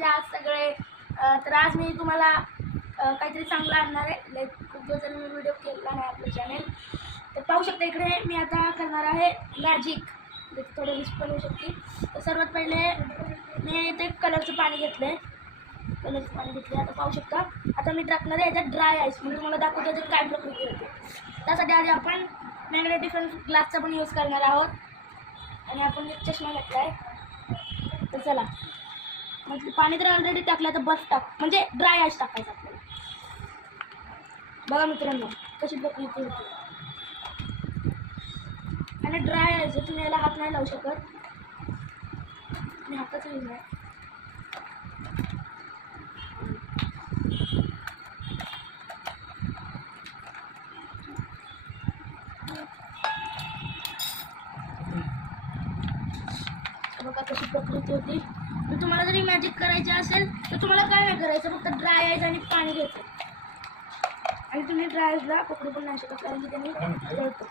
कसे आहात सगळे? तर आज मी तुम्हाला काहीतरी चांगलं आणणार आहे. लाईक खूप दिवसांनी मी व्हिडिओ केला नाही आपलं चॅनेल. तर पाहू शकता इकडे मी आता करणार आहे मॅजिक. थोडं रिस्क पण होऊ शकते. तर सर्वात पहिले मी इथे कलरचं पाणी घेतलं आहे. कलरचं पाणी घेतलं आता पाहू शकता. आता मी टाकणार आहे याच्यात ड्राय आईस. म्हणजे तुम्हाला दाखवतो याच्यात काय प्रकृती होते. त्यासाठी आधी आपण मॅग्नेटिक ग्लासचा पण यूज करणार आहोत. आणि आपण एक चष्मा घेतला आहे. तर चला, म्हणजे पाणी तर ऑलरेडी टाकलं, तर बर्फ टाक म्हणजे ड्राय आईस टाकायचं आपल्याला. बघा मित्रांनो कशी प्रकृती होती. आणि ड्राय आईस तुम्ही याला हात नाही लावू शकत. आणि हाताचा यूज नाही. बघा कशी प्रकृती होती. तर तुम्हाला जरी मॅजिक करायची असेल तर तुम्हाला काय नाही करायचं, फक्त ड्राय आईस आणि पाणी घ्यायचं. आणि तुम्ही ड्राय आईसला पकडू पण नाही शकत कारण की त्यांनी जळतं.